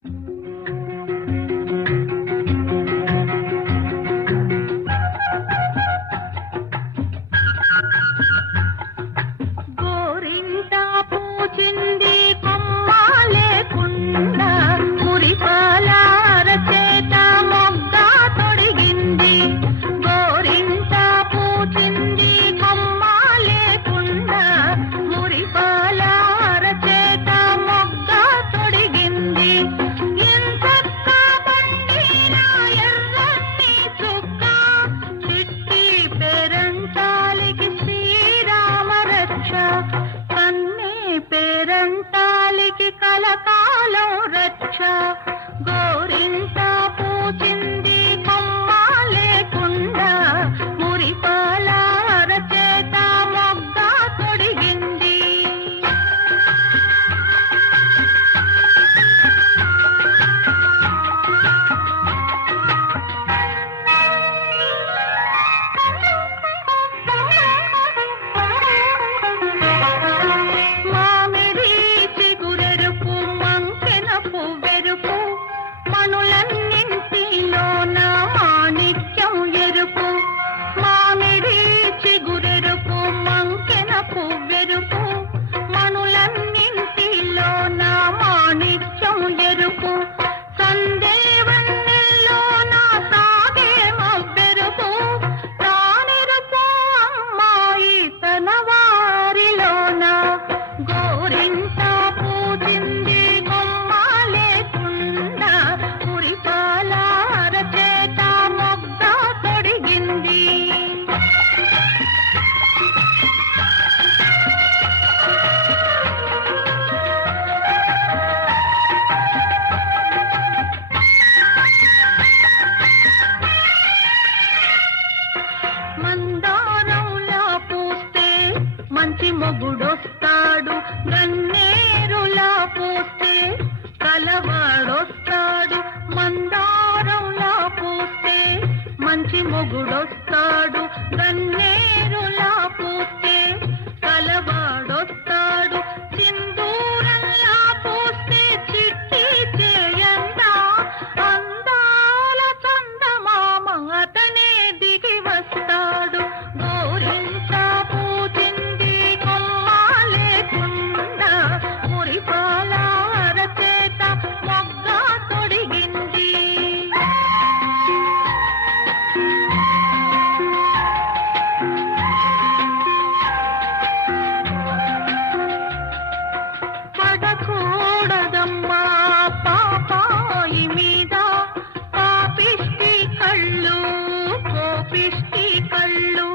గోరింటా పూచింది కొమ్మ లేకుండా మురిపాల అరచేత మొగ్గ తొడిగింది. గోరింటా పూచింది కొమ్మ లేకుండా మురిపాల అరచేత మొగ్గ తొడిగింది. ఎంచక్క పండిన ఎర్రని చుక్క చిట్టి పేరంటాలికి శ్రీరామ రక్ష. కన్నే పేరంటాలికి కలకాలం రక్ష. గోరింటా పూచింది కొమ్మ లేకుండా మురిపాల అరచేత మొగ్గ తొడిగింది. మామిడి చిగురెరుపు మంకెన పువ్వెరుపు మనులన్నింటిలోన మాణిక్యం ఎరుపు. మామిడి చిగురెరుపు మంకెన పువ్వెరుపు మనులన్నింటిలోన మాణిక్యం ఎరుపు. సందేవన్నెల్లోన సాగే మవ్వెరుపు తానెరుపు అమ్మాయి తన వారిలోన. గోరింటా పూజింది కొమ్మ లేకుండా మురిపాల అరచేత మొగ్గ తొడిగింది. మందారంలా పూస్తే మంచి మొగుడొస్తాడు. గన్నేరులా పూస్తే కలవాడొస్తాడు. మందారంలా పూస్తే మంచి మొగుడొస్తాడు. గన్నేరులా పూస్తే కలవాడొస్తాడు. సింధూరంలా పూస్తే చిట్టి చేయండా అందాల చందమామ అతనే దిగి వస్తాడు. గోరింటా పూజింది కొమ్మ లేకుండా మురిపాల అరచేత మొగ్గ తొడిగింది. పడకూడదమ్మా పాపాయి మీద పాపిష్టి కళ్ళు కోపిష్టి కళ్ళు.